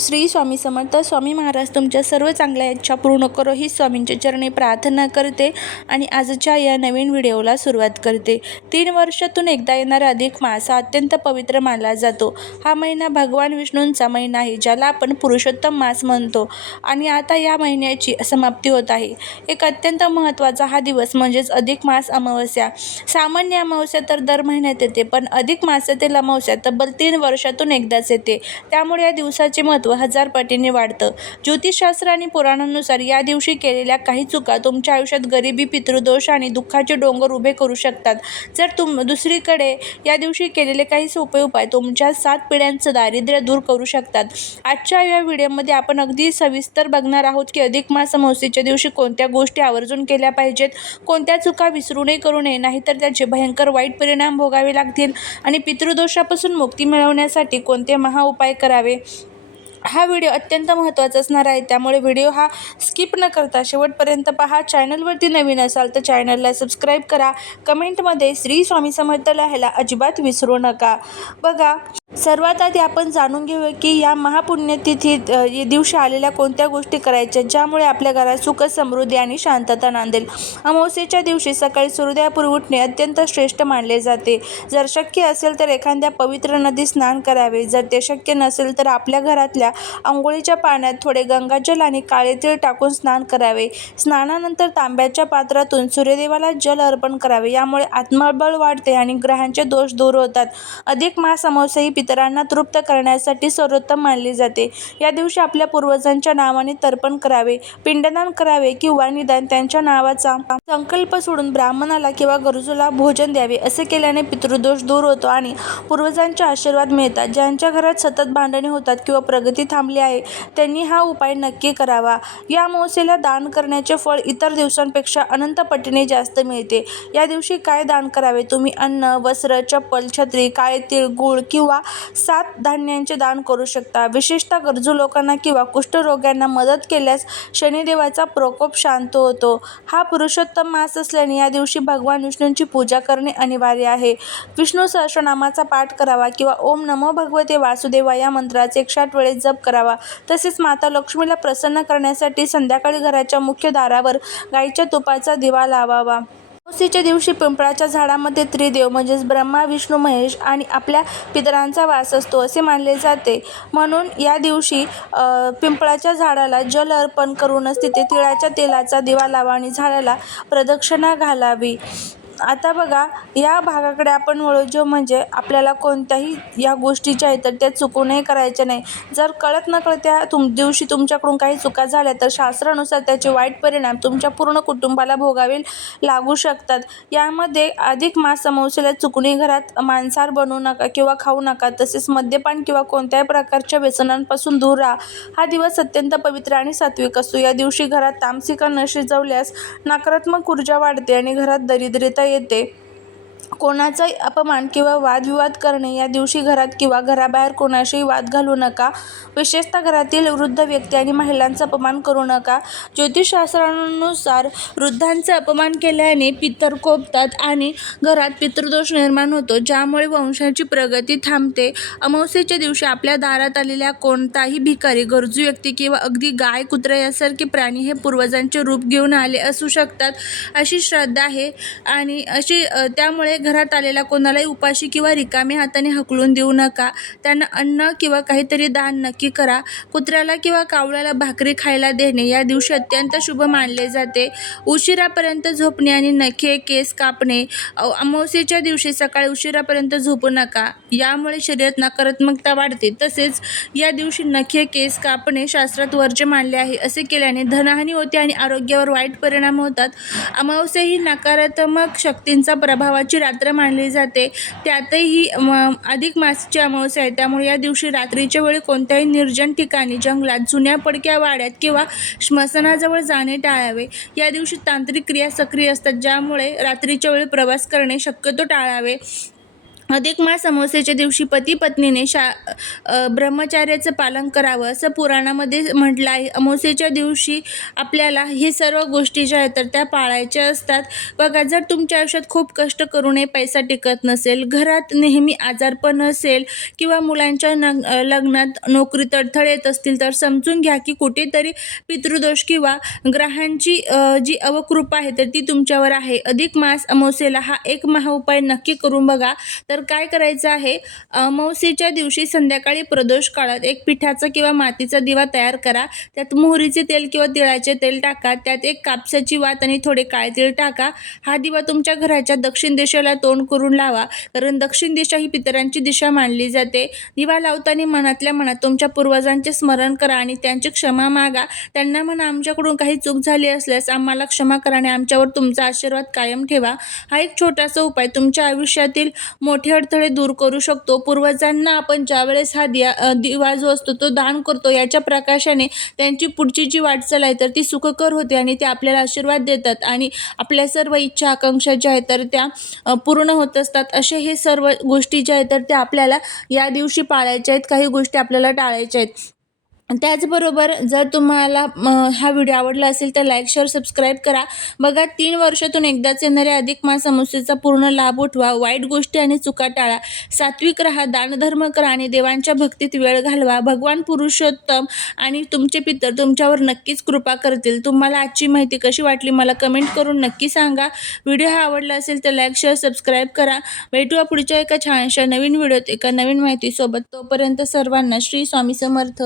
श्री स्वामी समर्थ. स्वामी महाराज तुमच्या सर्व चांगल्या इच्छा पूर्ण करो ही स्वामींच्या चरणी प्रार्थना करते आणि आजच्या या नवीन व्हिडिओला सुरुवात करते. 3 वर्षातून एकदा येणारा अधिक मास हा अत्यंत पवित्र मानला जातो. हा महिना भगवान विष्णूंचा महिना आहे, ज्याला आपण पुरुषोत्तम मास म्हणतो. आणि आता या महिन्याची समाप्ती होत आहे. एक अत्यंत महत्त्वाचा हा दिवस म्हणजेच अधिक मास अमावस्या. सामान्य अमावस्या तर दर महिन्यात येते, पण अधिक मासातील अमावस्या तब्बल 3 वर्षातून एकदाच येते. त्यामुळे या दिवसाचे महत्त्व 1000 पटीने वाढतं. ज्योतिषशास्त्र आणि पुराणांनुसार या दिवशी केलेल्या काही चुका तुमच्या आयुष्यात गरिबी, पितृदोष आणि दुःखाचे डोंगर उभे करू शकतात. दुसरीकडे या दिवशी केलेले काही सोपे उपाय तुमच्या 7 पिढ्यांचं दारिद्र्य दूर करू शकतात. आजच्या या व्हिडिओमध्ये आपण अगदी सविस्तर बघणार आहोत की अधिक मास अमावस्येच्या दिवशी कोणत्या गोष्टी आवर्जून केल्या पाहिजेत, कोणत्या चुका विसरूनही करू नये, नाहीतर त्याचे भयंकर वाईट परिणाम भोगावे लागतील, आणि पितृदोषापासून मुक्ती मिळवण्यासाठी कोणते महाउपाय करावे. हा व्हिडिओ अत्यंत महत्त्वाचा असणार आहे, त्यामुळे व्हिडिओ हा स्किप न करता शेवटपर्यंत पहा. चॅनलवरती नवीन असाल तर चॅनलला सबस्क्राईब करा. कमेंटमध्ये श्री स्वामी समर्थ लिहायला अजिबात विसरू नका. बघा, सर्वात आधी आपण जाणून घेऊया की या महापुण्यतिथीत दिवशी आलेल्या कोणत्या गोष्टी करायच्या, ज्यामुळे आपल्या घरात सुख, समृद्धी आणि शांतता नांदेल. अमावस्येच्या दिवशी सकाळी सूर्योदयापूर्वी उठणे अत्यंत श्रेष्ठ मानले जाते. जर शक्य असेल तर एखाद्या पवित्र नदीत स्नान करावे. जर ते शक्य नसेल तर आपल्या घरातल्या अंघोळीच्या पाण्यात थोडे गंगाजल आणि काळे तीळ टाकून स्नान करावे. स्नानानंतर तांब्याच्या पात्रातून सूर्यदेवाला जल अर्पण करावे. यामुळे आत्मबळ वाढते आणि ग्रहांचे दोष दूर होतात. अधिक मास अमावस्या ही पितरांना तृप्त करण्यासाठी सर्वोत्तम मानली जाते. या दिवशी आपल्या पूर्वजांच्या नावाने तर्पण करावे, पिंडदान करावे किंवा निदान त्यांच्या नावाचा संकल्प सोडून ब्राह्मणाला किंवा गरजूला भोजन द्यावे. असे केल्याने पितृदोष दूर होतो आणि पूर्वजांचे आशीर्वाद मिळतात. ज्यांच्या घरात सतत भांडणे होतात किंवा प्रगती थांबली आहे, त्यांनी हा उपाय नक्की करावा. या अमावस्येला दान करण्याचे फळ इतर दिवसांपेक्षा अनंत पटीने जास्त मिळते. या दिवशी काय दान करावे? तुम्ही अन्न, वस्त्र, चप्पल, छत्री, काळे तीळ, गूळ किंवा 7 धान्यांचे दान करू शकता. विशेषतः गरजू लोकांना किंवा कुष्ठरोग्यांना मदत केल्यास शनिदेवाचा प्रकोप शांत होतो. हा पुरुषोत्तम मास असल्याने या दिवशी भगवान विष्णूंची पूजा करणे अनिवार्य आहे. विष्णू सहस्रनामाचा पाठ करावा किंवा ओम नमो भगवते वासुदेवा या मंत्राचे 108 वेळेस जप करावा. तसेच माता लक्ष्मीला प्रसन्न करण्यासाठी संध्याकाळी घराच्या मुख्य दारावर गाईच्या तुपाचा दिवा लावावा. अमावस्येच्या दिवशी पिंपळाच्या झाडामध्ये त्रिदेव म्हणजेच ब्रह्मा, विष्णू, महेश आणि आपल्या पितरांचा वास असतो असे मानले जाते. म्हणून या दिवशी पिंपळाच्या झाडाला जल अर्पण करूनच तिथे तिळाच्या तेलाचा दिवा लावा आणि झाडाला प्रदक्षिणा घालावी. आता बघा, या भागाकडे आपण वळू, म्हणजे आपल्याला कोणत्याही या गोष्टी ज्या आहेत तर त्या चुकूनही करायच्या नाही. जर कळत नकळत त्या दिवशी तुमच्याकडून काही चुका झाल्या तर शास्त्रानुसार त्याचे वाईट परिणाम तुमच्या पूर्ण कुटुंबाला भोगावे लागू शकतात. यामध्ये अधिक मास अमावस्येला चुकूनही घरात मांसाहार बनवू नका किंवा खाऊ नका. तसेच मद्यपान किंवा कोणत्याही प्रकारच्या व्यसनांपासून दूर राहा. हा दिवस अत्यंत पवित्र आणि सात्विक असतो. या दिवशी घरात तामसिक अन्न शिजवल्यास नकारात्मक ऊर्जा वाढते आणि घरात दरिद्रता येते. कोणाचाही अपमान किंवा वादविवाद करणे. या दिवशी घरात किंवा घराबाहेर कोणाशीही वाद घालू नका. विशेषतः घरातील वृद्ध व्यक्ती आणि महिलांचा अपमान करू नका. ज्योतिषशास्त्रानुसार वृद्धांचा अपमान केल्याने पितर कोपतात आणि घरात पितृदोष निर्माण होतो, ज्यामुळे वंशाची प्रगती थांबते. अमावस्येच्या दिवशी आपल्या दारात आलेल्या कोणताही भिकारी, गरजू व्यक्ती किंवा अगदी गाय, कुत्रा यासारखे प्राणी हे पूर्वजांचे रूप घेऊन आले असू शकतात अशी श्रद्धा आहे. आणि त्यामुळे घरात आलेल्या कोणालाही उपाशी किंवा रिकाम्या हाताने हकलून देऊ नका. त्यांना अन्न किंवा काहीतरी दान नक्की करा. कुत्र्याला किंवा कावळ्याला भाकरी खायला देणे या दिवशी अत्यंत शुभ मानले जाते. उशिरापर्यंत झोपणे आणि नखे, केस कापणे. अमावस्येच्या दिवशी सकाळी उशिरापर्यंत झोपू नका, यामुळे शरीरात नकारात्मकता वाढते. तसेच या दिवशी नखे, केस कापणे शास्त्रात वर्ज्य मानले आहे. असे केल्याने धनहानी होते आणि आरोग्यावर वाईट परिणाम होतात. अमावस्या ही नकारात्मक शक्तींचा प्रभावाची रात्र मानली जाते. त्यातही अधिक मासाची अमावस्या आहे, त्यामुळे या दिवशी रात्रीच्या वेळी कोणत्याही निर्जन ठिकाणी, जंगलात, जुन्या पडक्या वाड्यात किंवा स्मशानाजवळ जाणे टाळावे. या दिवशी तांत्रिक क्रिया सक्रिय असतात, ज्यामुळे रात्रीच्या वेळी प्रवास करणे शक्यतो टाळावे. अधिक मास अमावस्येच्या दिवशी पती पत्नीने ब्रह्मचार्याचं पालन करावं असं पुराणामध्ये म्हटलं आहे. अमावस्येच्या दिवशी आपल्याला हे सर्व गोष्टी ज्या आहेत तर त्या पाळायच्या असतात. बघा, जर तुमच्या आयुष्यात खूप कष्ट करूनही पैसा टिकत नसेल, घरात नेहमी आजारपण असेल किंवा मुलांच्या लग्नात नोकरीत अडथळे येत असतील, तर समजून घ्या की कुठेतरी पितृदोष किंवा ग्रहांची जी अवकृपा आहे तर ती तुमच्यावर आहे. अधिक मास अमावस्येला हा एक महाउपाय नक्की करून बघा. तर काय करायचं आहे, अमावस्येच्या दिवशी संध्याकाळी प्रदोष काळात एक पिठाचा किंवा मातीचा दिवा तयार करा. त्यात मोहरीचे तेल किंवा तिळाचे तेल टाका. त्यात एक कापसाची वात आणि थोडे काळे तीळ टाका. हा दिवा तुमच्या घराच्या दक्षिण दिशेला तोंड करून लावा, कारण दक्षिण दिशा ही पितरांची दिशा मानली जाते. दिवा लावताना मनातल्या मनात तुमच्या पूर्वजांचे स्मरण करा आणि त्यांची क्षमा मागा. त्यांना म्हणा, आमच्याकडून काही चूक झाली असल्यास आम्हाला क्षमा करा आणि आमच्यावर तुमचा आशीर्वाद कायम ठेवा. हा एक छोटासा उपाय तुमच्या आयुष्यातील मोठे अडथळे दूर करू शकतो. पूर्वजांना आपण ज्यावेळेस हा दिवा जो असतो तो दान करतो, याच्या प्रकाशाने त्यांची पुढची जी वाटचाल आहे तर ती सुखकर होते आणि ते आपल्याला आशीर्वाद देतात आणि आपल्या सर्व इच्छा आकांक्षा ज्या आहेत तर त्या पूर्ण होत असतात. असे हे सर्व गोष्टी ज्या आहेत तर त्या आपल्याला या दिवशी पाळायच्या आहेत. काही गोष्टी आपल्याला टाळायच्या आहेत. त्याचबरोबर जर तुम्हाला हा व्हिडिओ आवडला असेल तर लाईक, शेअर, सबस्क्राईब करा. बघा, 3 वर्षातून एकदाच येणाऱ्या अधिक मास अमावस्येचा पूर्ण लाभ उठवा. वाईट गोष्टी आणि चुका टाळा. सात्विक राहा, दानधर्म करा आणि देवांच्या भक्तीत वेळ घालवा. भगवान पुरुषोत्तम आणि तुमचे पितर तुमच्यावर नक्कीच कृपा करतील. तुम्हाला आजची माहिती कशी वाटली मला कमेंट करून नक्की सांगा. व्हिडिओ हा आवडला असेल तर लाईक, शेअर, सबस्क्राईब करा. भेटूया पुढच्या एका छानशा नवीन व्हिडिओत एका नवीन माहितीसोबत. तोपर्यंत सर्वांना श्री स्वामी समर्थ.